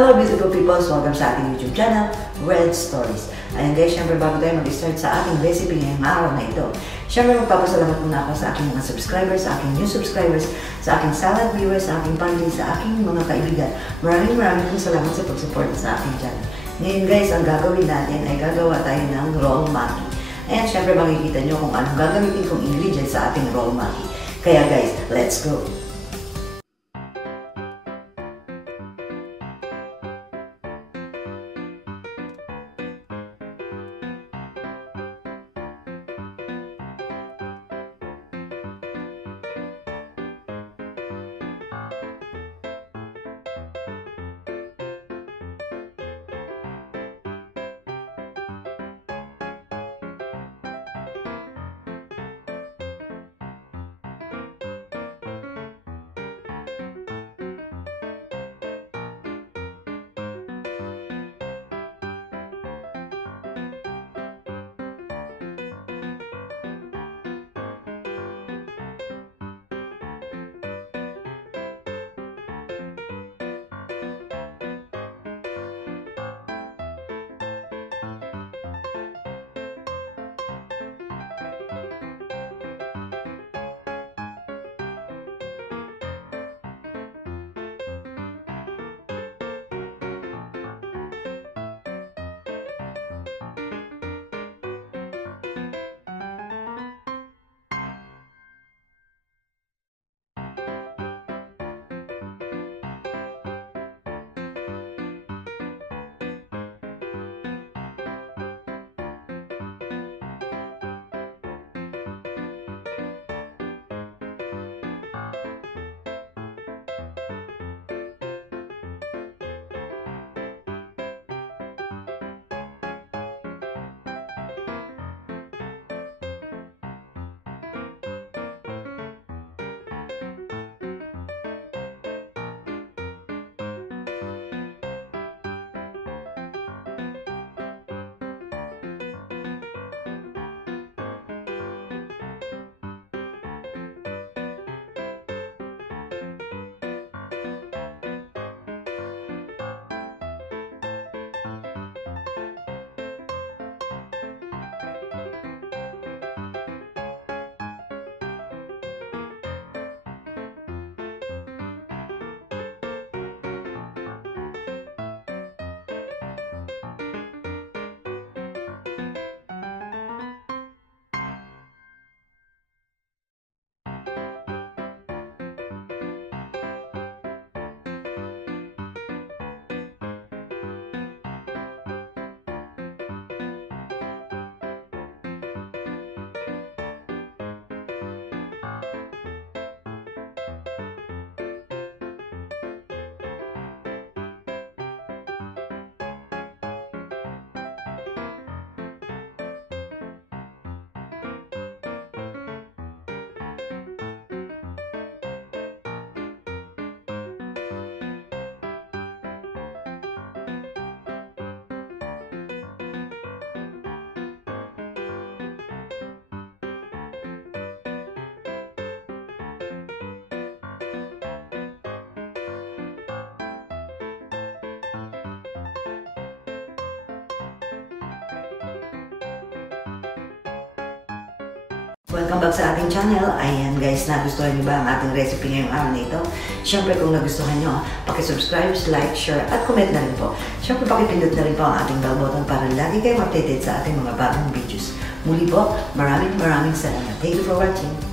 Hello beautiful people! Welcome sa ating YouTube channel, Red Stories. Ayan guys, syempre bago tayo mag-start sa ating recipe ngayong araw na ito, syempre magpapasalamat muna ako sa aking mga subscribers, sa aking new subscribers, sa aking salad viewers, sa aking family, sa aking mga kaibigan. Maraming pong salamat sa pag-support sa aking channel. Ngayon guys, ang gagawin natin ay gagawa tayo ng roll maki. Ayan, syempre makikita nyo kung anong gagamitin kong ingredients sa ating roll maki. Kaya guys, let's go! Welcome back sa ating channel. Ayan guys, nagustuhan niyo ba ang ating recipe ngayong araw na ito? Siyempre kung nagustuhan niyo, pakisubscribe, like, share, at comment na rin po. Siyempre pakipindot na rin po ang ating bell button para lagi kayong updated sa ating mga bagong videos. Muli po, maraming salamat. Thank you for watching.